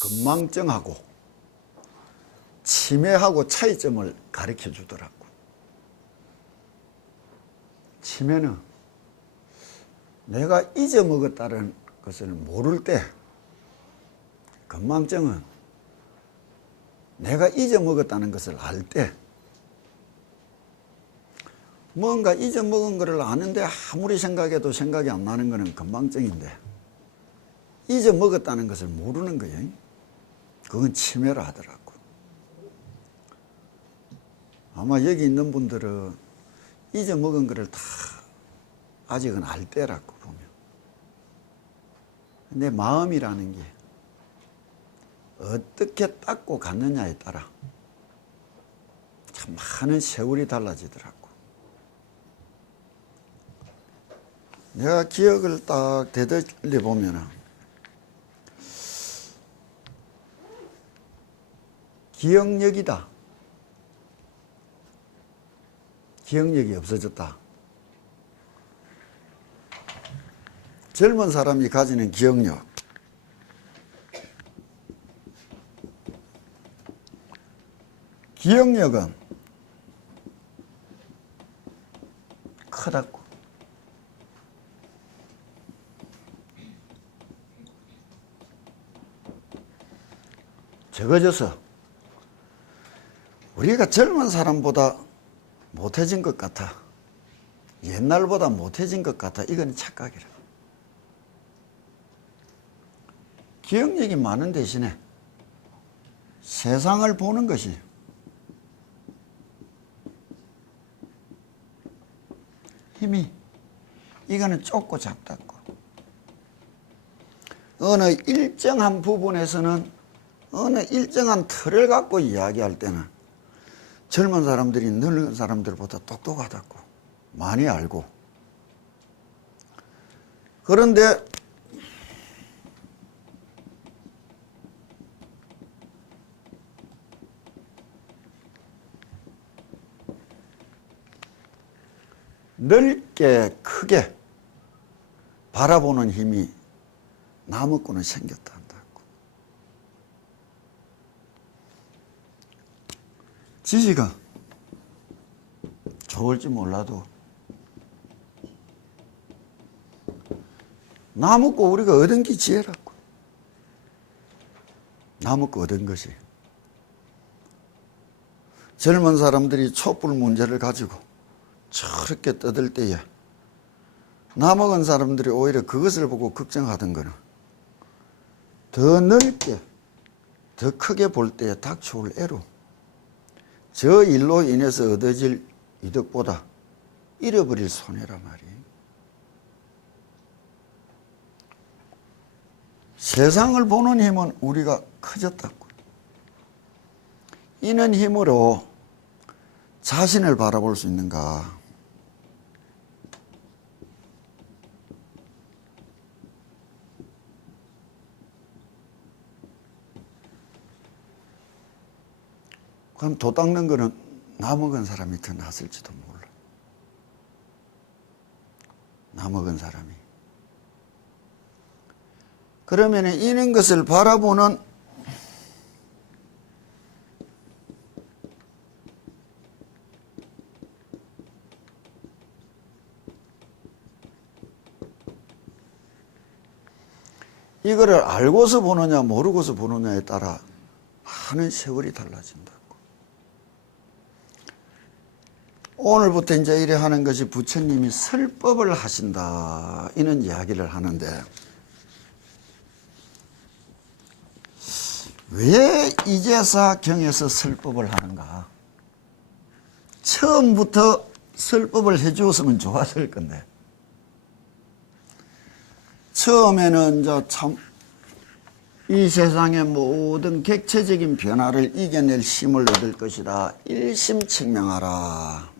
건망증하고 치매하고 차이점을 가르쳐 주더라고. 치매는 내가 잊어먹었다는 것을 모를 때, 건망증은 내가 잊어먹었다는 것을 알 때, 뭔가 잊어먹은 것을 아는데 아무리 생각해도 생각이 안 나는 것은 건망증인데, 잊어먹었다는 것을 모르는 거예요. 그건 치매라 하더라고. 아마 여기 있는 분들은 잊어먹은 것을 다 아직은 알 때라고 보면. 내 마음이라는 게 어떻게 닦고 갔느냐에 따라 참 많은 세월이 달라지더라고. 내가 기억을 딱 되돌려 보면은 기억력이다. 기억력이 없어졌다. 젊은 사람이 가지는 기억력. 기억력은 크다고. 적어져서 우리가 젊은 사람보다 못해진 것 같아. 옛날보다 못해진 것 같아. 이건 착각이라. 기억력이 많은 대신에 세상을 보는 것이 힘이 이거는 좁고 작다고. 어느 일정한 부분에서는 어느 일정한 틀을 갖고 이야기할 때는 젊은 사람들이 늙은 사람들보다 똑똑하다고 많이 알고. 그런데 넓게 크게 바라보는 힘이 나무꾼은 생겼다 한다고. 지식은 좋을지 몰라도 나무꾼 우리가 얻은 게 지혜라고. 나무꾼 얻은 것이 젊은 사람들이 촛불 문제를 가지고 저렇게 떠들 때에 나먹은 사람들이 오히려 그것을 보고 걱정하던 거는 더 넓게 더 크게 볼 때에 닥쳐올 애로 저 일로 인해서 얻어질 이득보다 잃어버릴 손해란 말이에요. 세상을 보는 힘은 우리가 커졌다고. 이는 힘으로 자신을 바라볼 수 있는가? 그럼 도 닦는 거는 나 먹은 사람이 더 낫을지도 몰라. 나 먹은 사람이. 그러면 이런 것을 바라보는 이거를 알고서 보느냐 모르고서 보느냐에 따라 많은 세월이 달라진다고. 오늘부터 이제 이래 하는 것이 부처님이 설법을 하신다 이런 이야기를 하는데, 왜 이제사 경에서 설법을 하는가? 처음부터 설법을 해주었으면 좋았을 건데, 처음에는 이제 참 이 세상의 모든 객체적인 변화를 이겨낼 힘을 얻을 것이다. 일심측명하라.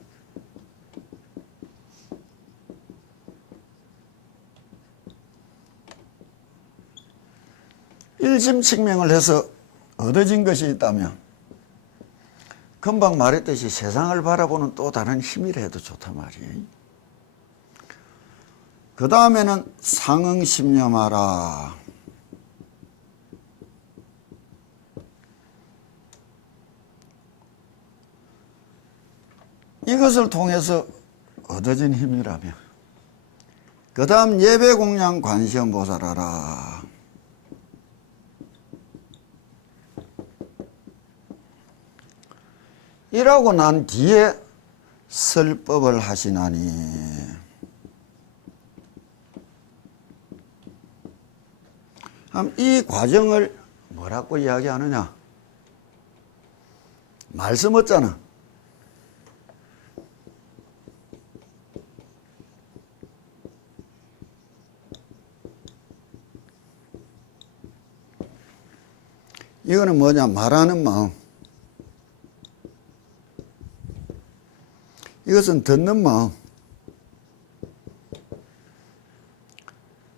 일심측명을 해서 얻어진 것이 있다면 금방 말했듯이 세상을 바라보는 또 다른 힘이라 해도 좋단 말이에요. 그 다음에는 상응심념하라. 이것을 통해서 얻어진 힘이라며 그 다음 예배공양 관시음보살하라. 이라고 난 뒤에 설법을 하시나니 이 과정을 뭐라고 이야기하느냐? 말씀 없잖아. 이거는 뭐냐? 말하는 마음. 이것은 듣는 마음.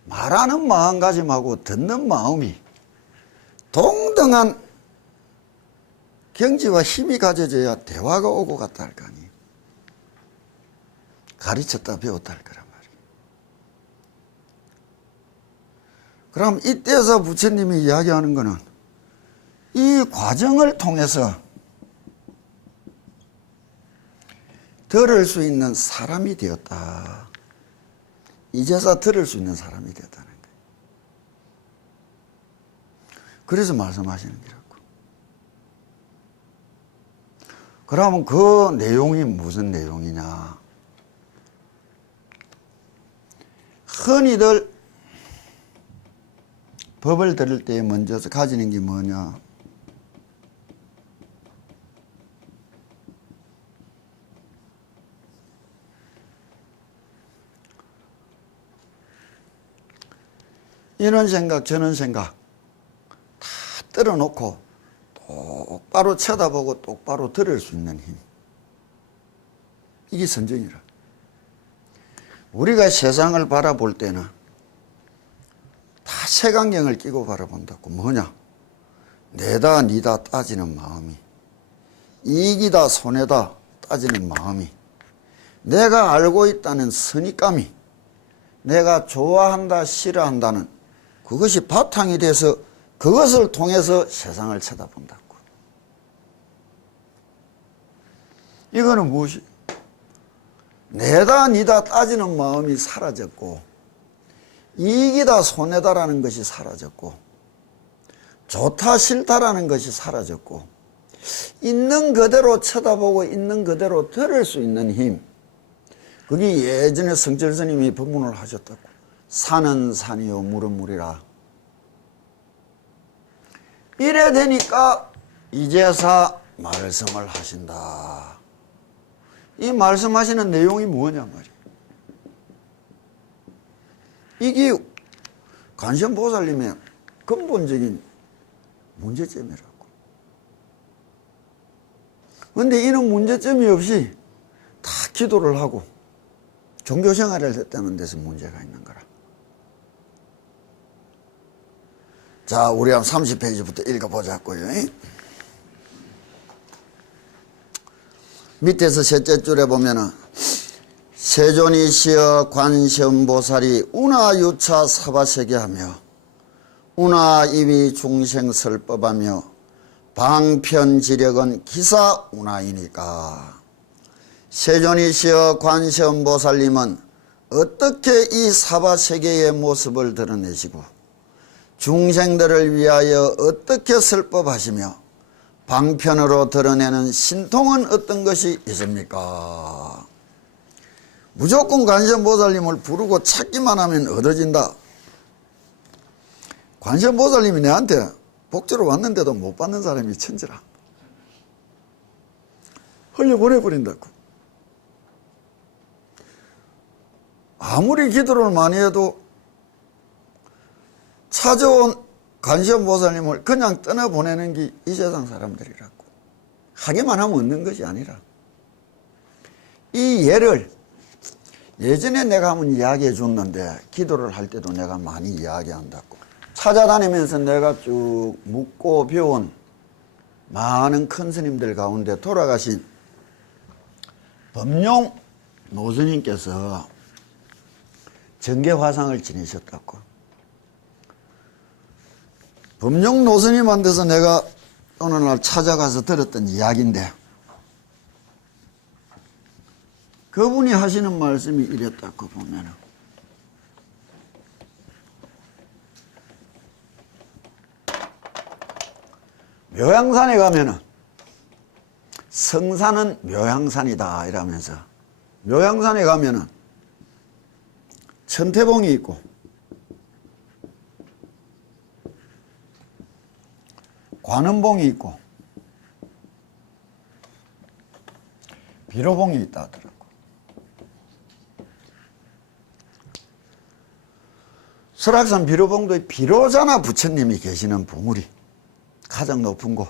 말하는 마음가짐하고 듣는 마음이 동등한 경지와 힘이 가져져야 대화가 오고 갔다 할 거 아니에요. 가르쳤다 배웠다 할 거란 말이에요. 그럼 이때서 부처님이 이야기하는 거는 이 과정을 통해서 들을 수 있는 사람이 되었다. 이제서 들을 수 있는 사람이 되었다는 거예요. 그래서 말씀하시는 거라고. 그러면 그 내용이 무슨 내용이냐? 흔히들 법을 들을 때 먼저 가지는 게 뭐냐? 이런 생각 저런 생각 다 떨어놓고 똑바로 쳐다보고 똑바로 들을 수 있는 힘. 이게 선정이라. 우리가 세상을 바라볼 때는 다 색안경을 끼고 바라본다고. 뭐냐? 내다 니다 따지는 마음이, 이익이다 손해다 따지는 마음이, 내가 알고 있다는 선입감이, 내가 좋아한다 싫어한다는 그것이 바탕이 돼서 그것을 통해서 세상을 쳐다본다고. 이거는 무엇이? 내다 니다 따지는 마음이 사라졌고, 이익이다 손해다라는 것이 사라졌고, 좋다 싫다라는 것이 사라졌고, 있는 그대로 쳐다보고 있는 그대로 들을 수 있는 힘. 그게 예전에 성철 스님이 법문을 하셨다고. 산은 산이요 물은 물이라. 이래 되니까 이제서 말씀을 하신다. 이 말씀하시는 내용이 뭐냐 말이야. 이게 관세음보살님의 근본적인 문제점이라고. 그런데 이런 문제점이 없이 다 기도를 하고 종교생활을 했다는 데서 문제가 있는 거라. 자, 우리 한 30페이지부터 읽어보자고요. 밑에서 셋째 줄에 보면은 세존이시여 관세음보살이 운하유차 사바세계하며 운하이위 중생설법하며 방편지력은 기사운하이니까. 세존이시여 관세음보살님은 어떻게 이 사바세계의 모습을 드러내시고 중생들을 위하여 어떻게 설법하시며 방편으로 드러내는 신통은 어떤 것이 있습니까? 무조건 관세음보살님을 부르고 찾기만 하면 얻어진다. 관세음보살님이 내한테 복주로 왔는데도 못 받는 사람이 천지라. 흘려보내버린다고. 아무리 기도를 많이 해도 찾아온 관세음보살님을 그냥 떠나보내는 게 이 세상 사람들이라고. 하기만 하면 얻는 것이 아니라. 이 예를 예전에 내가 한번 이야기해 줬는데 기도를 할 때도 내가 많이 이야기한다고. 찾아다니면서 내가 쭉 묻고 배운 많은 큰 스님들 가운데 돌아가신 법룡 노스님께서 정계화상을 지내셨다고. 법룡 노스님한테서 내가 어느 날 찾아가서 들었던 이야기인데, 그분이 하시는 말씀이 이랬다고 보면은, 묘향산에 가면은 성산은 묘향산이다 이러면서, 묘향산에 가면은 천태봉이 있고 관음봉이 있고 비로봉이 있다 하더라고. 설악산 비로봉도 비로자나 부처님이 계시는 봉우리, 가장 높은 곳,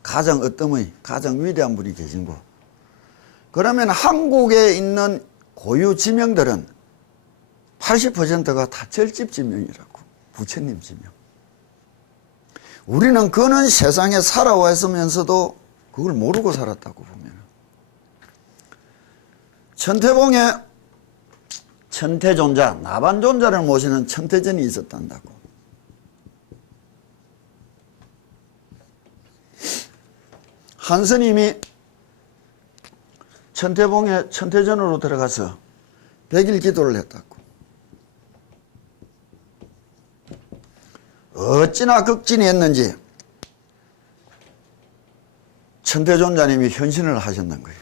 가장 어떤 가장 위대한 분이 계신 곳. 그러면 한국에 있는 고유 지명들은 80%가 다 절집 지명이라고, 부처님 지명. 우리는 그는 세상에 살아왔으면서도 그걸 모르고 살았다고 보면, 천태봉에 천태존자, 나반존자를 모시는 천태전이 있었단다고. 한 스님이 천태봉에 천태전으로 들어가서 100일 기도를 했다고. 어찌나 극진히 했는지 천태존자님이 현신을 하셨는 거예요.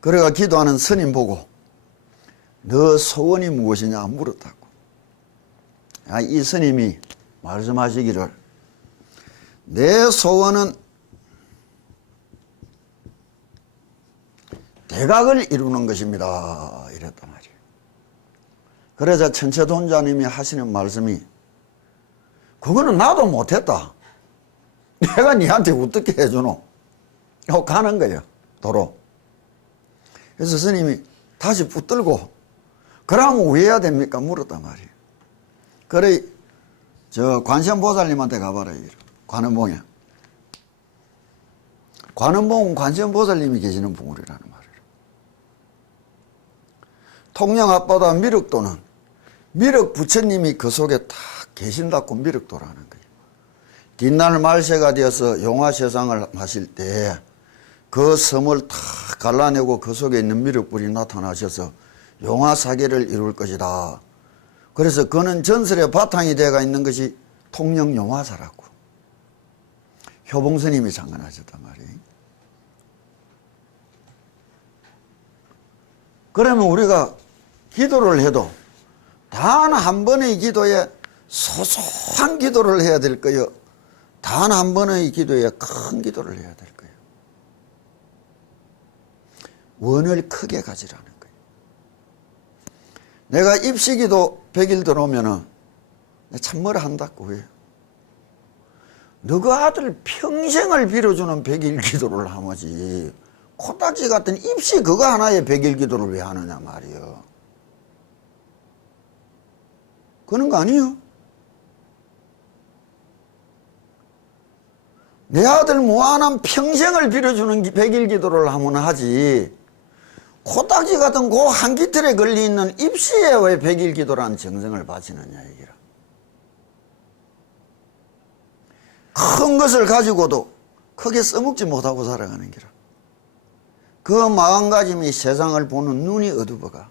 그래가 기도하는 스님 보고 너 소원이 무엇이냐 물었다고. 이 스님이 말씀하시기를 내 소원은 대각을 이루는 것입니다 이랬단 말이에요. 그래서 천태존자님이 하시는 말씀이 그거는 나도 못했다. 내가 니한테 어떻게 해주노? 하고 가는 거예요, 도로. 그래서 스님이 다시 붙들고 그러면 왜 해야 됩니까? 물었단 말이에요. 그래, 관세음보살님한테 가봐라. 관음봉에. 관음봉은 관세음보살님이 계시는 봉우리라는 말이에요. 통영 앞바다 미륵도는 미륵 부처님이 그 속에 다 계신다고 미륵도라는 거예요. 뒷날 말세가 되어서 용화세상을 하실 때 그 섬을 다 갈라내고 그 속에 있는 미륵불이 나타나셔서 용화사계를 이룰 것이다. 그래서 그는 전설의 바탕이 되어 있는 것이 통영용화사라고 효봉스님이 장관하셨단 말이에요. 그러면 우리가 기도를 해도 단 한 번의 기도에 소소한 기도를 해야 될 거예요. 단 한 번의 기도에 큰 기도를 해야 될 거예요. 원을 크게 가지라는 거예요. 내가 입시기도 100일 들어오면은 참 뭐라 한다고 해요. 너가 아들 평생을 빌어주는 100일 기도를 하면지 코딱지 같은 입시 그거 하나에 100일 기도를 왜 하느냐 말이요. 그런 거 아니에요. 내 아들 무한한 평생을 빌어주는 100일 기도를 하면 하지 코딱지 같은 그 한 기틀에 걸려있는 입시에 왜 100일 기도라는 정성을 바치느냐 얘기라. 큰 것을 가지고도 크게 써먹지 못하고 살아가는 기라. 그 마음가짐이 세상을 보는 눈이 어두워가.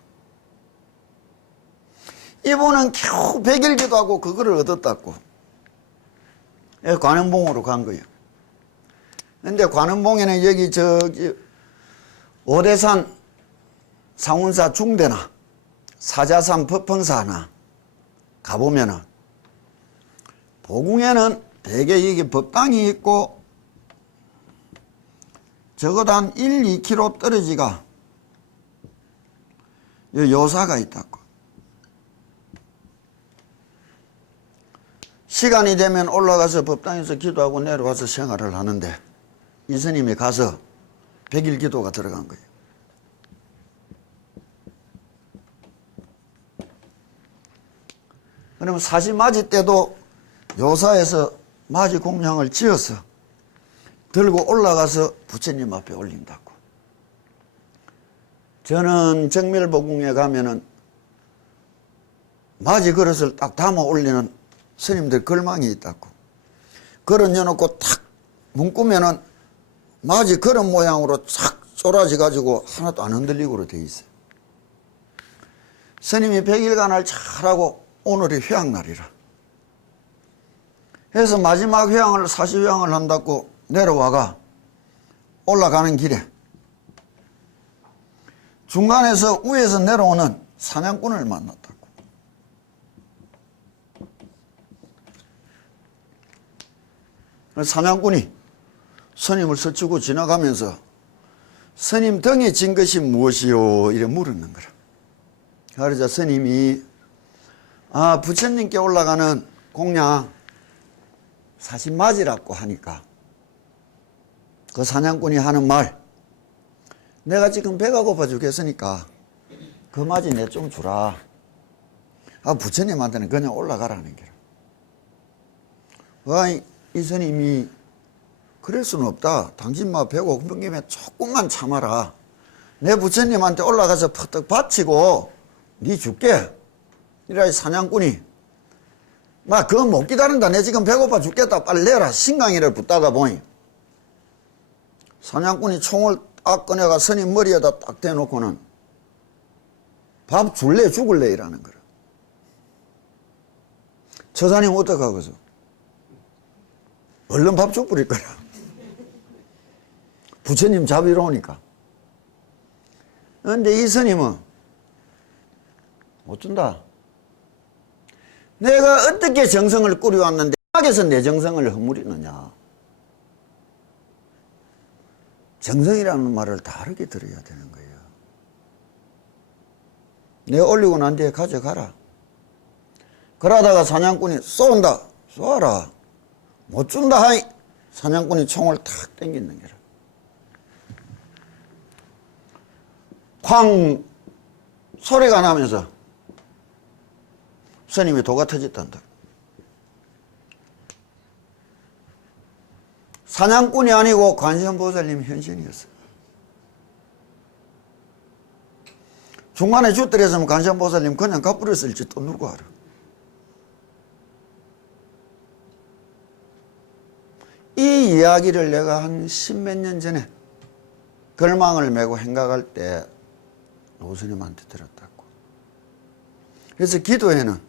이분은 겨우 100일 기도하고 그거를 얻었다고. 관음봉으로 간 거예요. 근데 관음봉에는 여기 오대산 상운사 중대나 사자산 법흥사나 가보면은 보궁에는 대개 이게 법당이 있고 적어도 한 1, 2km 떨어지가 요사가 있다고. 시간이 되면 올라가서 법당에서 기도하고 내려와서 생활을 하는데 이 스님이 가서 100일 기도가 들어간 거예요. 그러면 사시맞이 때도 요사에서 맞이 공양을 지어서 들고 올라가서 부처님 앞에 올린다고. 저는 정밀보궁에 가면은 맞이 그릇을 딱 담아 올리는 스님들 걸망이 있다고. 그릇 여놓고 탁 문구면은 맞이 그릇 모양으로 착 쫄아져 가지고 하나도 안 흔들리고로 돼 있어요. 스님이 100일간을 잘하고 오늘이 회양날이라. 그래서 마지막 회양을 40회양을 한다고 내려와가 올라가는 길에 중간에서 위에서 내려오는 사냥꾼을 만났다고. 사냥꾼이 스님을 스치고 지나가면서 스님 등에 진 것이 무엇이요? 이래 물었는 거라. 그러자 스님이 부처님께 올라가는 공양 사실 맞으라고 하니까 그 사냥꾼이 하는 말, 내가 지금 배가 고파 죽겠으니까 그 맞이 내 좀 주라. 부처님한테는 그냥 올라가라는 게라. 이 스님이 그럴 수는 없다. 당신만 배고 고픈 김에 조금만 참아라. 내 부처님한테 올라가서 퍼뜩 바치고 니 줄게. 이래 사냥꾼이 그거 못 기다린다. 내 지금 배고파 죽겠다. 빨리 내라. 신강이를 붙다가 보니 사냥꾼이 총을 딱 꺼내가 스님 머리에다 딱 대놓고는 밥 줄래 죽을래 이라는 거라. 처사님 어떡하겠어? 얼른 밥 쭉 뿌릴 거야. 부처님 자비로우니까. 그런데 이 스님은 못 준다. 내가 어떻게 정성을 꾸려왔는데 악에서 내 정성을 허물이느냐. 정성이라는 말을 다르게 들어야 되는 거예요. 내가 올리고 난 뒤에 가져가라. 그러다가 사냥꾼이 쏜다. 쏘아라. 못 준다 하이. 사냥꾼이 총을 탁 땡기는 거라. 쾅 소리가 나면서 스님이 도가 터졌단다. 사냥꾼이 아니고 관세음보살님 현신이었어요. 중간에 죽더랬으면 관세음보살님 그냥 가버렸을지 또 누구 알아. 이 이야기를 내가 한 10몇 년 전에 걸망을 메고 행각할 때 노스님한테 들었다고. 그래서 기도에는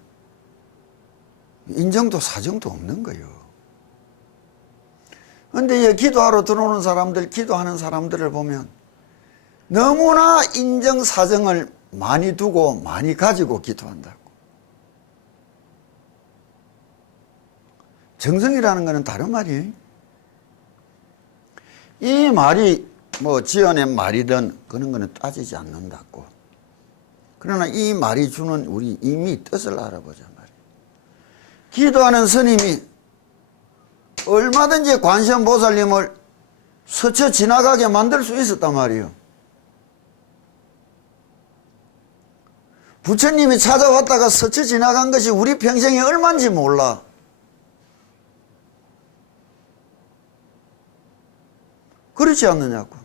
인정도 사정도 없는 거예요. 그런데 기도하러 들어오는 사람들, 기도하는 사람들을 보면 너무나 인정 사정을 많이 두고 많이 가지고 기도한다고. 정성이라는 것은 다른 말이에요. 이 말이 지어낸 말이든 그런 거는 따지지 않는다고. 그러나 이 말이 주는 우리 이미 뜻을 알아보자 말이에요. 기도하는 스님이 얼마든지 관세음보살님을 스쳐 지나가게 만들 수 있었단 말이에요. 부처님이 찾아왔다가 스쳐 지나간 것이 우리 평생에 얼마인지 몰라. 그렇지 않느냐고.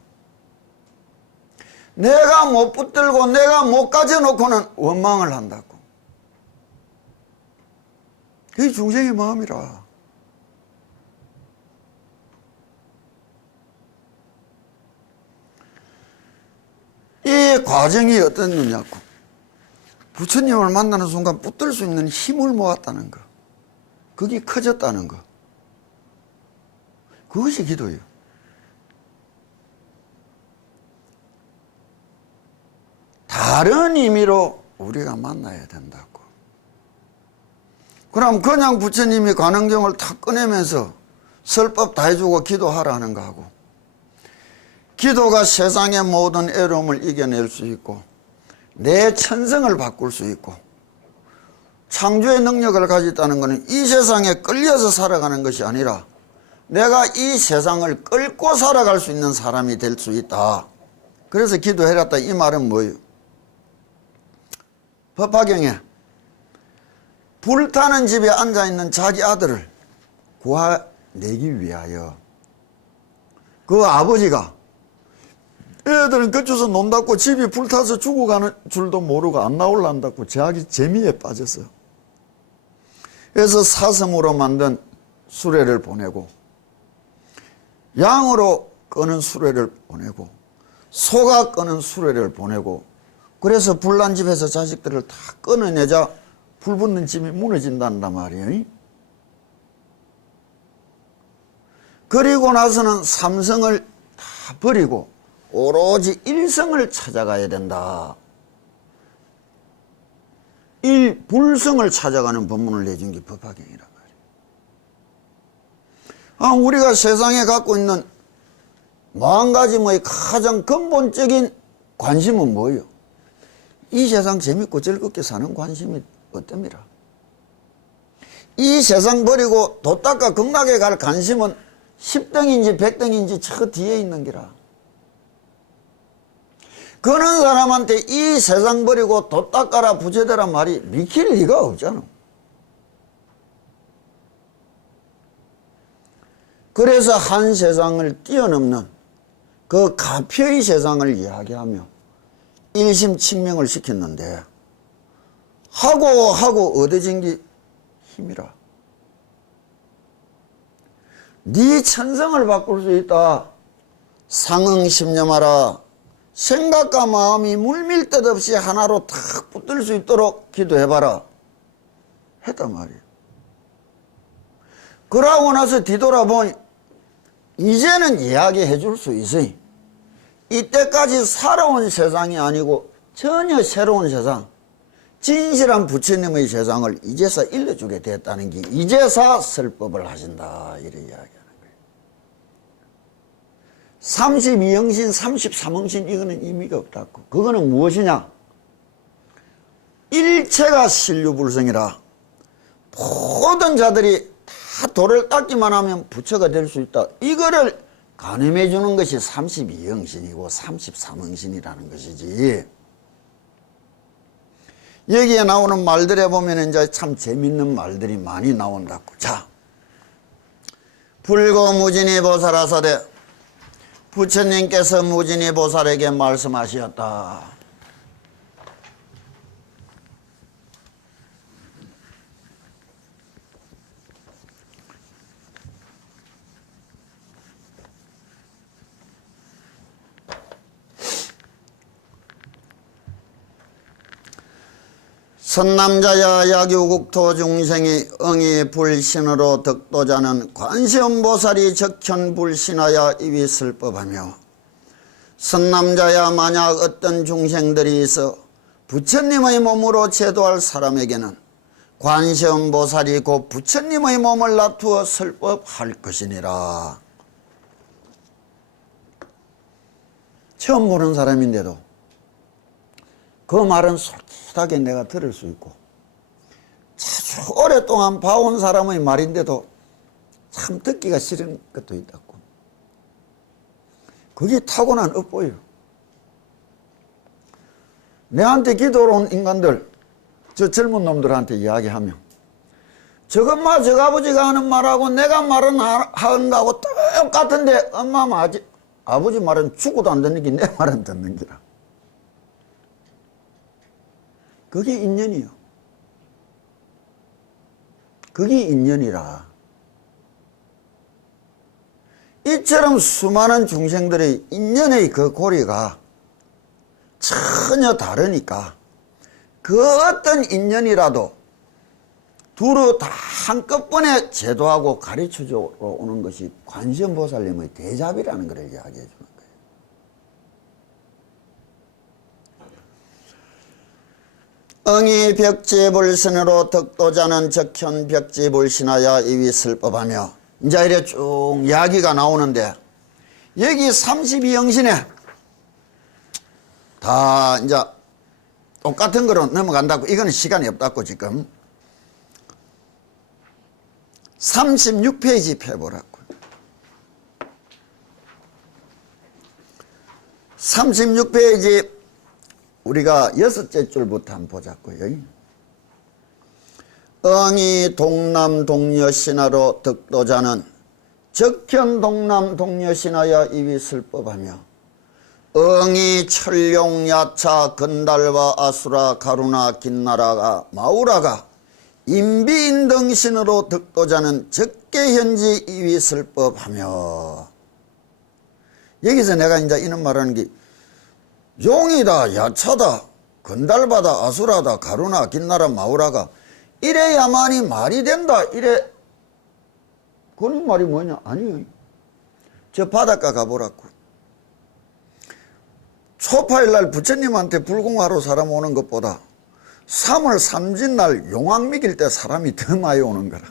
내가 못 붙들고 내가 못 가져놓고는 원망을 한다고. 그게 중생의 마음이라. 이 과정이 어떻느냐고. 부처님을 만나는 순간 붙들 수 있는 힘을 모았다는 거. 그게 커졌다는 거. 그것이 기도예요. 다른 의미로 우리가 만나야 된다고. 그럼 그냥 부처님이 관원경을 탁 꺼내면서 설법 다 해주고 기도하라는 거하고, 기도가 세상의 모든 애로움을 이겨낼 수 있고 내 천성을 바꿀 수 있고 창조의 능력을 가졌다는 것은 이 세상에 끌려서 살아가는 것이 아니라 내가 이 세상을 끌고 살아갈 수 있는 사람이 될 수 있다. 그래서 기도해랐다. 이 말은 뭐예요? 법화경에 불타는 집에 앉아있는 자기 아들을 구해내기 위하여 그 아버지가 애들은 그쪽에서 논다고 집이 불타서 죽어가는 줄도 모르고 안 나올란다고 자기 재미에 빠졌어요. 그래서 사슴으로 만든 수레를 보내고 양으로 끄는 수레를 보내고 소가 끄는 수레를 보내고, 그래서 불난 집에서 자식들을 다 끊어내자 불 붙는 집이 무너진단단 말이에요. 그리고 나서는 삼성을 다 버리고 오로지 일성을 찾아가야 된다. 일불성을 찾아가는 법문을 내준 게 법화경이란 말이에요. 우리가 세상에 갖고 있는 40,000가지 가장 근본적인 관심은 뭐예요? 이 세상 재밌고 즐겁게 사는 관심이 어떻습니까? 이 세상 버리고 도 닦아 극락에 갈 관심은 10등인지 100등인지 저 뒤에 있는 기라. 그런 사람한테 이 세상 버리고 도 닦아라 부채되라 말이 믿길 리가 없잖아. 그래서 한 세상을 뛰어넘는 그 가표의 세상을 이야기하며 일심칙명을 시켰는데, 하고 얻어진 게 힘이라. 네 천성을 바꿀 수 있다. 상응심념하라. 생각과 마음이 물밀 듯 없이 하나로 탁 붙들 수 있도록 기도해봐라. 했단 말이에요. 그러고 나서 뒤돌아보니 이제는 이야기해 줄 수 있어요. 이때까지 살아온 세상이 아니고 전혀 새로운 세상, 진실한 부처님의 세상을 이제서 일러주게 됐다는 게 이제서 설법을 하신다, 이렇게 이야기하는 거예요. 32형신, 33형신 이거는 의미가 없다고. 그거는 무엇이냐? 일체가 신류불성이라 모든 자들이 다 도를 닦기만 하면 부처가 될 수 있다. 이거를 가늠해 주는 것이 32형신이고 33형신이라는 것이지. 여기에 나오는 말들에 보면 이제 참 재밌는 말들이 많이 나온다고. 자, 불고무진이 보살하사대, 부처님께서 무진이 보살에게 말씀하셨다. 선남자야 야규국토 중생이 응이 불신으로 덕도자는 관세음보살이 적현불신하여 이위슬 법하며, 선남자야 만약 어떤 중생들이 있어 부처님의 몸으로 제도할 사람에게는 관세음보살이 곧 부처님의 몸을 놔두어 설법할 것이니라. 처음 보는 사람인데도 그 말은 솔직하게 내가 들을 수 있고, 아주 오랫동안 봐온 사람의 말인데도 참 듣기가 싫은 것도 있다고. 그게 타고난 업보예요. 내한테 기도로 온 인간들, 저 젊은 놈들한테 이야기하면 저것만 저 아버지가 하는 말하고 내가 말은 하는 거하고 똑같은데 엄마 아버지 말은 죽어도 안 듣는 게 내 말은 듣는 기라. 그게 인연이요. 그게 인연이라. 이처럼 수많은 중생들의 인연의 그 고리가 전혀 다르니까 그 어떤 인연이라도 두루 다 한꺼번에 제도하고 가르쳐줘 오는 것이 관세음보살님의 대잡이라는 걸 이야기해 주는 거예요. 응이 벽지불신으로 덕도자는 적현 벽지불신하여 이위설법하며, 이제 이래 쭉 이야기가 나오는데, 여기 32형신에 다 이제 똑같은 거로 넘어간다고. 이거는 시간이 없다고. 지금 36페이지 펴보라고. 36페이지 우리가 6째 줄부터 한번 보자고요. 응이 동남 동여신하로 덕도자는 적현 동남 동여신하여 이위설법하며, 응이 철룡 야차 건달과 아수라 가루나 긴나라가 마우라가 인비인등신으로 덕도자는 적계현지 이위설법하며. 여기서 내가 이제 이런 말하는 게 용이다, 야차다, 건달바다, 아수라다, 가루나, 긴나라, 마우라가 이래야만이 말이 된다. 이래. 그 말이 뭐냐? 아니요. 저 바닷가 가보라고. 초파일날 부처님한테 불공하러 사람 오는 것보다 3월 삼진날 용왕 미길 때 사람이 더 많이 오는 거라.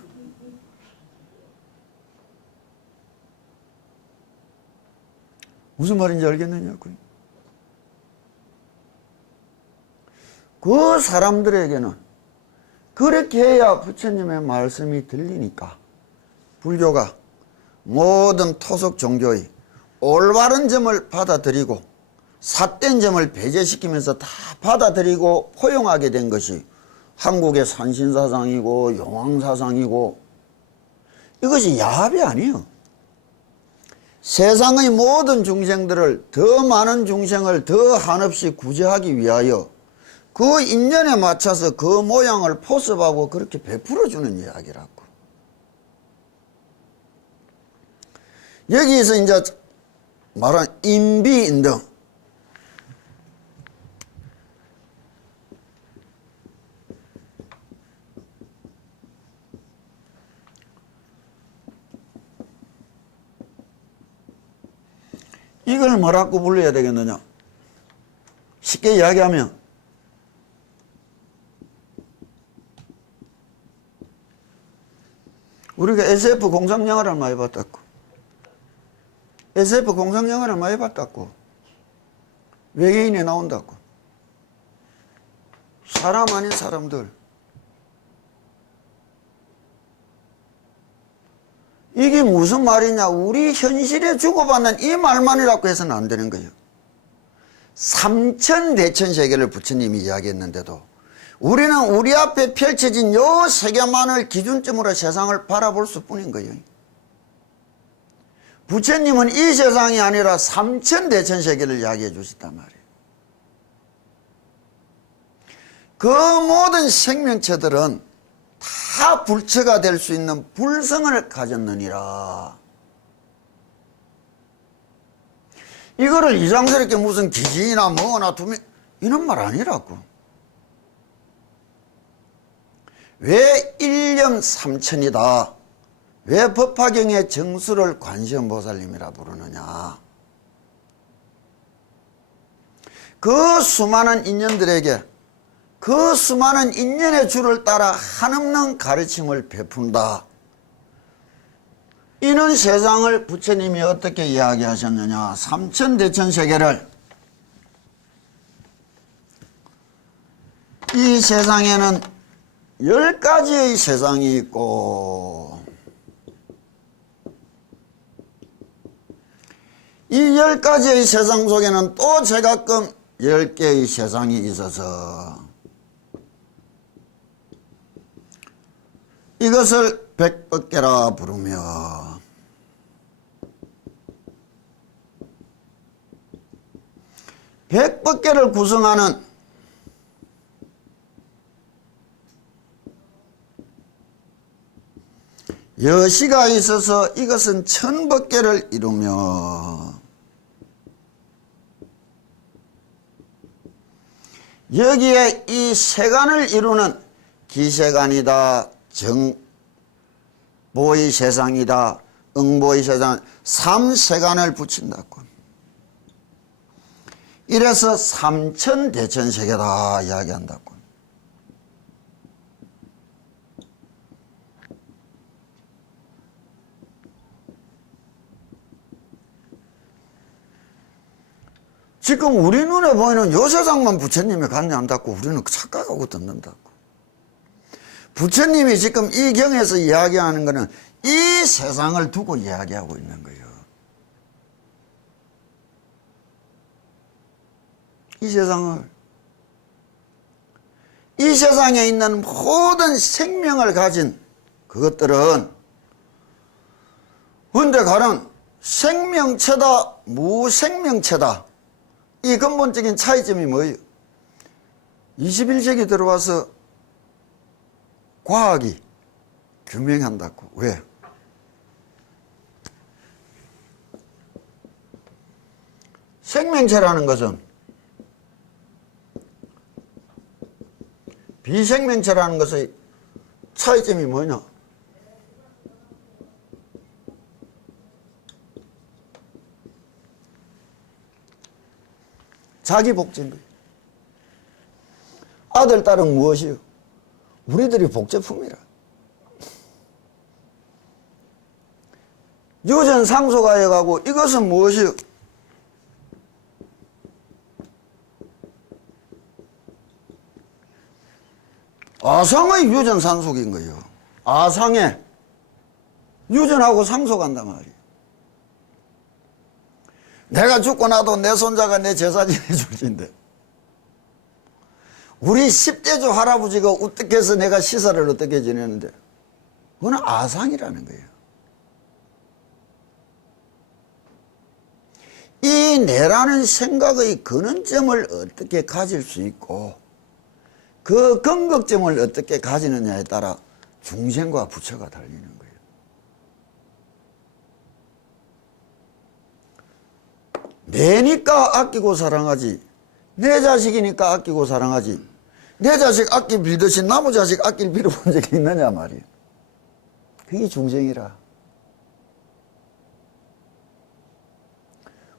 무슨 말인지 알겠느냐고요. 그 사람들에게는 그렇게 해야 부처님의 말씀이 들리니까 불교가 모든 토속 종교의 올바른 점을 받아들이고 삿된 점을 배제시키면서 다 받아들이고 포용하게 된 것이 한국의 산신사상이고 용왕사상이고, 이것이 야합이 아니에요. 세상의 모든 중생들을, 더 많은 중생을 더 한없이 구제하기 위하여 그 인연에 맞춰서 그 모양을 포섭하고 그렇게 베풀어주는 이야기라고. 여기에서 이제 말한 인비인등, 이걸 뭐라고 불러야 되겠느냐. 쉽게 이야기하면 우리가 SF 공상영화를 많이 봤다고. SF 공상영화를 많이 봤다고. 외계인이 나온다고. 사람 아닌 사람들. 이게 무슨 말이냐. 우리 현실에 주고받는 이 말만이라고 해서는 안 되는 거예요. 삼천대천세계를 부처님이 이야기했는데도 우리는 우리 앞에 펼쳐진 요 세계만을 기준점으로 세상을 바라볼 수뿐인 거예요. 부처님은 이 세상이 아니라 삼천대천세계를 이야기해 주셨단 말이에요. 그 모든 생명체들은 다 불처가 될 수 있는 불성을 가졌느니라. 이거를 이상스럽게 무슨 기진이나 뭐나 두면 이런 말 아니라고. 왜 일념 삼천이다. 왜 법화경의 정수를 관세음보살님이라 부르느냐. 그 수많은 인연들에게 그 수많은 인연의 줄을 따라 한없는 가르침을 베푼다. 이는 세상을 부처님이 어떻게 이야기하셨느냐. 삼천대천세계를, 이 세상에는 10가지의 세상이 있고 이 10가지의 세상 속에는 또 제각각 10개의 세상이 있어서 이것을 백법계라 부르며, 백법계를 구성하는 여시가 있어서 이것은 천법계를 이루며, 여기에 이 세간을 이루는 기세간이다, 정보의 세상이다, 응보의 세상, 삼세간을 붙인다고. 이래서 삼천대천세계다 이야기한다고. 지금 우리 눈에 보이는 요 세상만 부처님이 관여한다고 우리는 착각하고 듣는다고. 부처님이 지금 이 경에서 이야기하는 것은 이 세상을 두고 이야기하고 있는 거예요. 이 세상을, 이 세상에 있는 모든 생명을 가진 그것들은 근데 가령 생명체다, 무생명체다. 이 근본적인 차이점이 뭐예요? 21세기 들어와서 과학이 규명한다고. 왜? 생명체라는 것은 비생명체라는 것의 차이점이 뭐냐? 자기 복제인 거예요. 아들, 딸은 무엇이요? 우리들이 복제품이라. 유전 상소가 해가고 이것은 무엇이요? 아상의 유전 상속인 거예요. 아상에 유전하고 상속한단 말이에요. 내가 죽고 나도 내 손자가 내 제사 지내줄 텐데 우리 10대조 할아버지가 어떻게 해서 내가 시사를 어떻게 지내는데 그건 아상이라는 거예요. 이 내라는 생각의 근원점을 어떻게 가질 수 있고 그 근거점을 어떻게 가지느냐에 따라 중생과 부처가 달리는 거예요. 내니까 아끼고 사랑하지, 내 자식이니까 아끼고 사랑하지, 내 자식 아끼 빌듯이 나무 자식 아낄 빌어 본 적이 있느냐 말이에요. 그게 중생이라.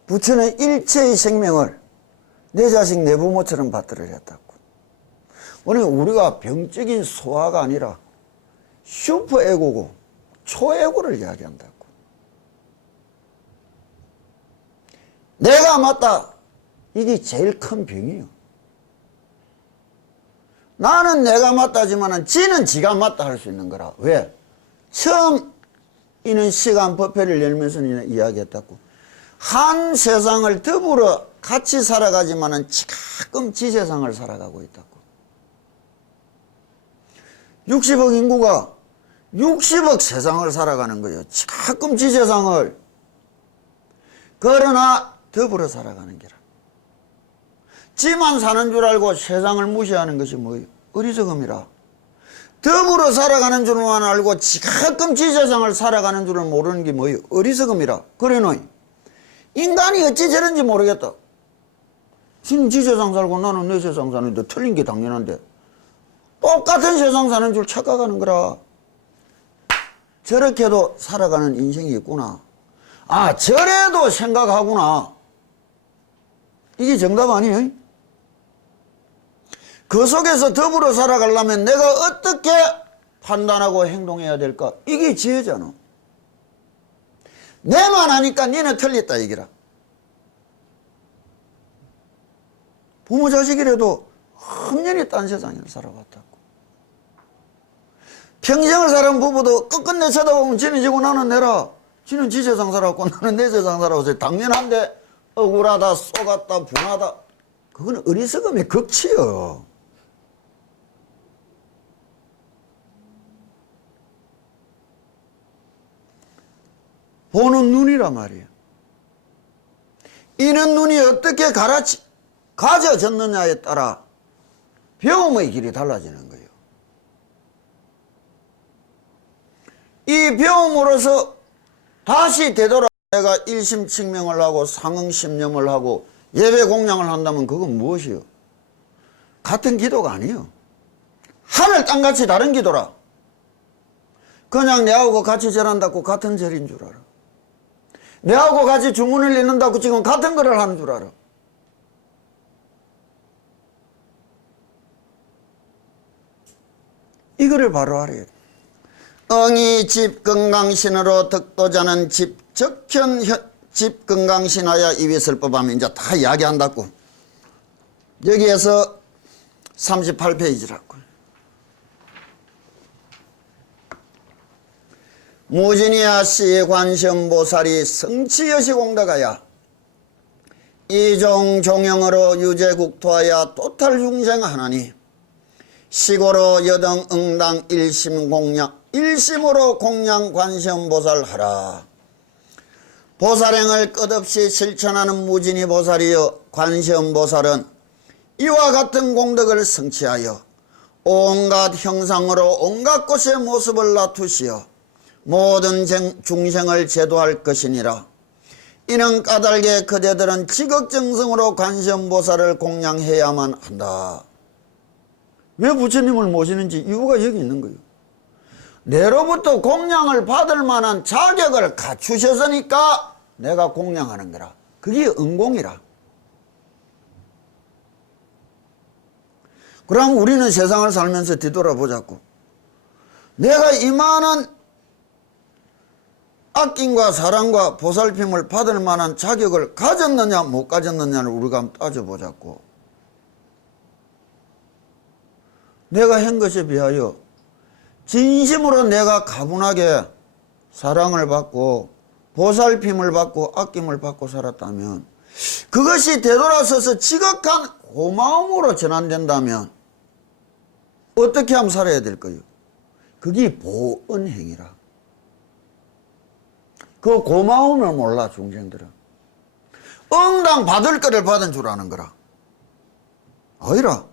부처는 일체의 생명을 내 자식 내 부모처럼 받들어 했다고. 오늘 우리가 병적인 소화가 아니라 슈퍼에고고 초에고를 이야기한다고. 내가 맞다. 이게 제일 큰 병이요. 나는 내가 맞다지만은 지는 지가 맞다 할 수 있는 거라. 왜? 처음 이는 시간 법회를 열면서 이야기했다고. 한 세상을 더불어 같이 살아가지만은 가끔 지 세상을 살아가고 있다고. 60억 인구가 60억 세상을 살아가는 거예요. 가끔 지 세상을. 그러나 더불어 살아가는 게라. 지만 사는 줄 알고 세상을 무시하는 것이 뭐예요? 어리석음이라. 더불어 살아가는 줄만 알고 가끔 지 세상을 살아가는 줄을 모르는 게 뭐예요? 어리석음이라. 그래놓니 인간이 어찌 저런지 모르겠다. 지는 지 세상 살고 나는 내 세상 사는데 틀린 게 당연한데 똑같은 세상 사는 줄 착각하는 거라. 저렇게도 살아가는 인생이 있구나. 아, 저래도 생각하구나. 이게 정답 아니에요? 그 속에서 더불어 살아가려면 내가 어떻게 판단하고 행동해야 될까? 이게 지혜잖아. 내만 하니까 니는 틀렸다 얘기라. 부모 자식이라도 험연히 딴 세상에서 살아왔다고. 평생을 살은 부부도 끝끝내 쳐다보면 지는 지고 나는 내라. 지는 지 세상 살았고 나는 내 세상 살아왔어요. 당연한데 억울하다, 쏘갔다, 분하다. 그건 어리석음의 극치요. 보는 눈이란 말이에요. 이는 눈이 어떻게 가져졌느냐에 따라 배움의 길이 달라지는 거예요. 이 배움으로서 다시 되돌아 내가 일심칙명을 하고 상응심념을 하고 예배 공양을 한다면 그건 무엇이요? 같은 기도가 아니에요. 하늘 땅같이 다른 기도라. 그냥 내하고 같이 절한다고 같은 절인 줄 알아. 내하고 같이 주문을 읽는다고 지금 같은 거를 하는 줄 알아. 이거를 바로 알아야 돼. 응이 집건강신으로 덕도자는 집적현 집건강신하여 이위설법하면 이제 다 이야기한다고. 여기에서 38페이지라고. 무진이야 씨 관심보살이 성치여시 공덕하야 이종 종영으로 유제국토하야 토탈 중생하나니 시고로 여등 응당 일심 공양 일심으로 공양 관세음보살 하라. 보살행을 끝없이 실천하는 무진이 보살이여 관세음보살은 이와 같은 공덕을 성취하여 온갖 형상으로 온갖 곳의 모습을 나투시어 모든 중생을 제도할 것이니라. 이는 까닭에 그대들은 지극정성으로 관세음보살을 공양해야만 한다. 왜 부처님을 모시는지 이유가 여기 있는 거예요. 내로부터 공양을 받을 만한 자격을 갖추셨으니까 내가 공양하는 거라. 그게 은공이라. 그럼 우리는 세상을 살면서 뒤돌아보자고. 내가 이만한 아낌과 사랑과 보살핌을 받을 만한 자격을 가졌느냐 못 가졌느냐를 우리가 한번 따져보자고. 내가 한 것에 비하여 진심으로 내가 가분하게 사랑을 받고 보살핌을 받고 아낌을 받고 살았다면, 그것이 되돌아서서 지극한 고마움으로 전환된다면 어떻게 하면 살아야 될까요? 그게 보은행이라. 그 고마움을 몰라 중생들은. 응당 받을 거를 받은 줄 아는 거라. 아니라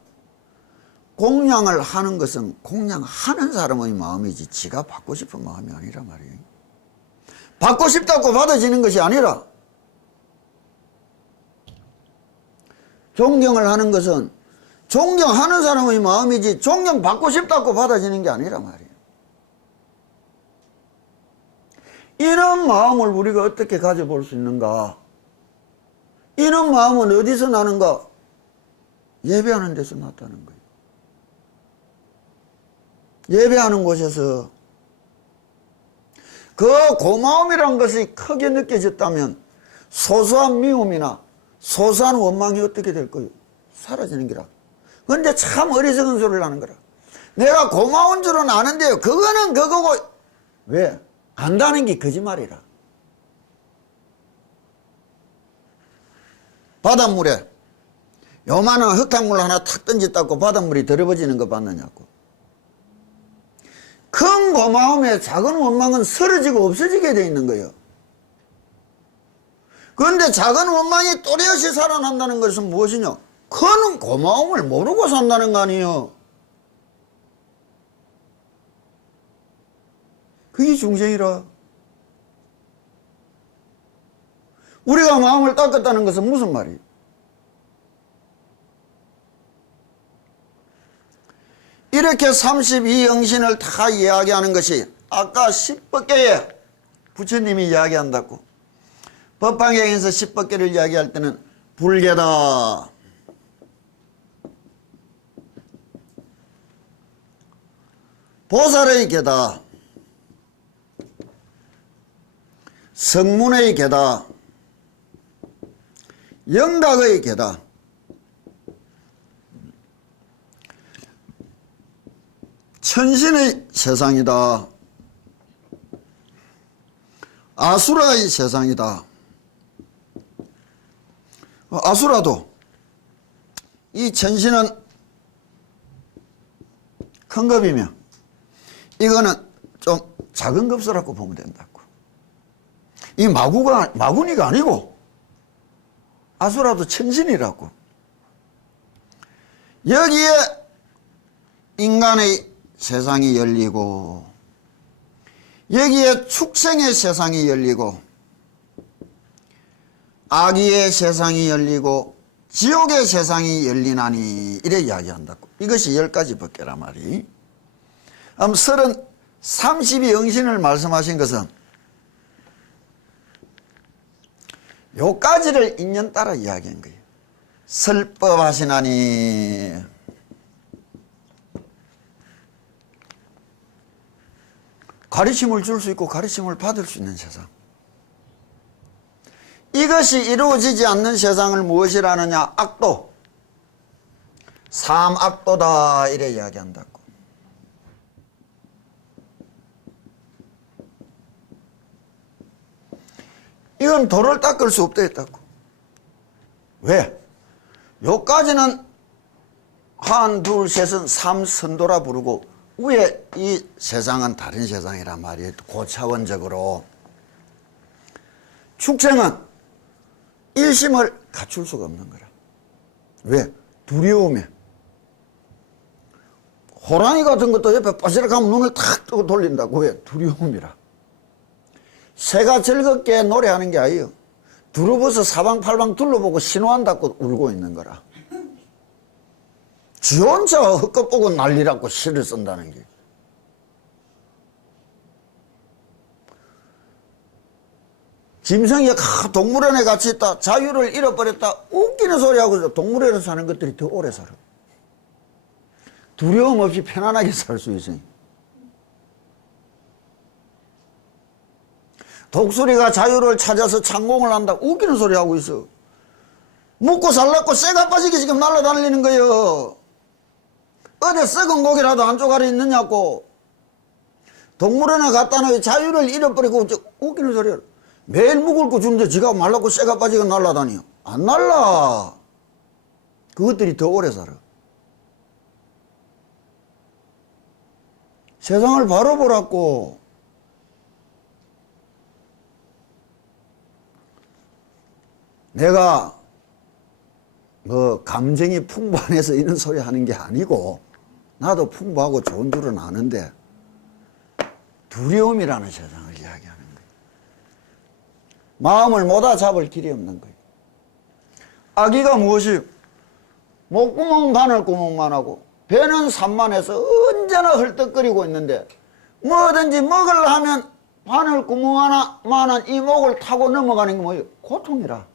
공양을 하는 것은 공양하는 사람의 마음이지 지가 받고 싶은 마음이 아니라 말이에요. 받고 싶다고 받아지는 것이 아니라, 존경을 하는 것은 존경하는 사람의 마음이지 존경받고 싶다고 받아지는 게 아니라 말이에요. 이런 마음을 우리가 어떻게 가져볼 수 있는가? 이런 마음은 어디서 나는가? 예배하는 데서 났다는 거예요. 예배하는 곳에서 그 고마움이란 것이 크게 느껴졌다면 소소한 미움이나 소소한 원망이 어떻게 될 거예요? 사라지는 기라. 그런데 참 어리석은 소리를 하는 거라. 내가 고마운 줄은 아는데요, 그거는 그거고. 왜? 안다는 게 거짓말이라. 바닷물에 요만한 흙탕물 하나 탁 던졌다고 바닷물이 더러워지는 거 봤느냐고. 큰 고마움에 작은 원망은 사라지고 없어지게 돼 있는 거예요. 그런데 작은 원망이 또렷이 살아난다는 것은 무엇이냐? 큰 고마움을 모르고 산다는 거 아니에요. 그게 중생이라. 우리가 마음을 닦았다는 것은 무슨 말이에요? 이렇게 32영신을 다 이야기하는 것이 아까 10법계에 부처님이 이야기한다고. 법방경에서 10법계를 이야기할 때는 불계다, 보살의 계다, 성문의 계다, 영각의 계다, 천신의 세상이다, 아수라의 세상이다. 아수라도 이 천신은 큰 급이며 이거는 좀 작은 급수라고 보면 된다고. 이 마구니가 아니고 아수라도 천신이라고. 여기에 인간의 세상이 열리고, 여기에 축생의 세상이 열리고, 악의의 세상이 열리고, 지옥의 세상이 열리나니, 이래 이야기한다고. 이것이 10가지 법계란 말이. 32영신을 말씀하신 것은 요까지를 인연 따라 이야기한 거예요. 설법하시나니, 가르침을 줄 수 있고 가르침을 받을 수 있는 세상. 이것이 이루어지지 않는 세상을 무엇이라느냐? 악도. 삼악도다, 이래 이야기한다고. 이건 도를 닦을 수 없다 했다고. 왜? 요까지는 한, 둘, 셋은 삼선도라 부르고, 위에 이 세상은 다른 세상이란 말이에요. 고차원적으로. 축생은 일심을 갖출 수가 없는 거라. 왜? 두려움에. 호랑이 같은 것도 옆에 빠지락하면 눈을 탁 뜨고 돌린다고. 왜? 두려움이라. 새가 즐겁게 노래하는 게 아니에요. 두루버서 사방팔방 둘러보고 신호한다고 울고 있는 거라. 지 혼자 헛것 보고 난리라고 시를 쓴다는 게. 짐승이 동물원에 같이 있다. 자유를 잃어버렸다. 웃기는 소리하고 동물원에서 사는 것들이 더 오래 살아. 두려움 없이 편안하게 살 수 있으니. 독수리가 자유를 찾아서 창공을 한다. 웃기는 소리 하고 있어. 먹고 살라고 쇠가 빠지게 지금 날아다니는 거예요. 어디 썩은 고기라도 한 쪼가리 있느냐고. 동물원에 갔다 너 자유를 잃어버리고 웃기는 소리야. 매일 먹을 거 주는데 지가 말라고 쇠가 빠지게 날아다녀. 안 날라. 그것들이 더 오래 살아. 세상을 바로 보라고. 내가 뭐 감정이 풍부해서 이런 소리 하는 게 아니고 나도 풍부하고 좋은 줄은 아는데 두려움이라는 세상을 이야기하는 거예요. 마음을 못아 잡을 길이 없는 거예요. 아기가 무엇이 목구멍 바늘구멍만 하고 배는 산만해서 언제나 헐떡거리고 있는데 뭐든지 먹으려 하면 바늘구멍 하나만한 이 목을 타고 넘어가는 게 뭐예요? 고통이라.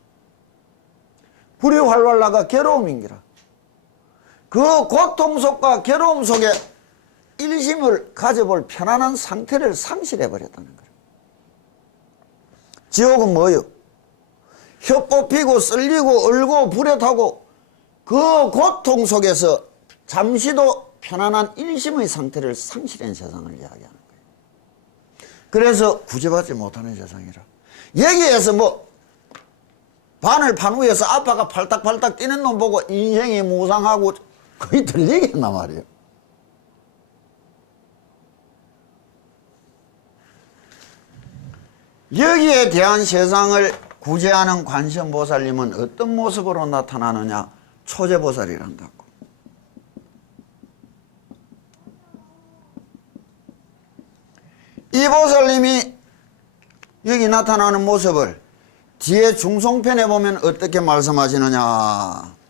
불이 활활 나가 괴로움인기라. 그 고통 속과 괴로움 속에 일심을 가져볼 편안한 상태를 상실해버렸다는 거예요. 지옥은 뭐예요? 혀 뽑히고 쓸리고 얼고 불에 타고 그 고통 속에서 잠시도 편안한 일심의 상태를 상실한 세상을 이야기하는 거예요. 그래서 구제받지 못하는 세상이라. 여기에서 뭐 바늘판 위에서 아빠가 팔딱팔딱 뛰는 놈 보고 인생이 무상하고 거의 들리겠나 말이에요. 여기에 대한 세상을 구제하는 관세음보살님은 어떤 모습으로 나타나느냐? 초제보살이란다고. 이 보살님이 여기 나타나는 모습을 뒤에 중송편에 보면 어떻게 말씀하시느냐?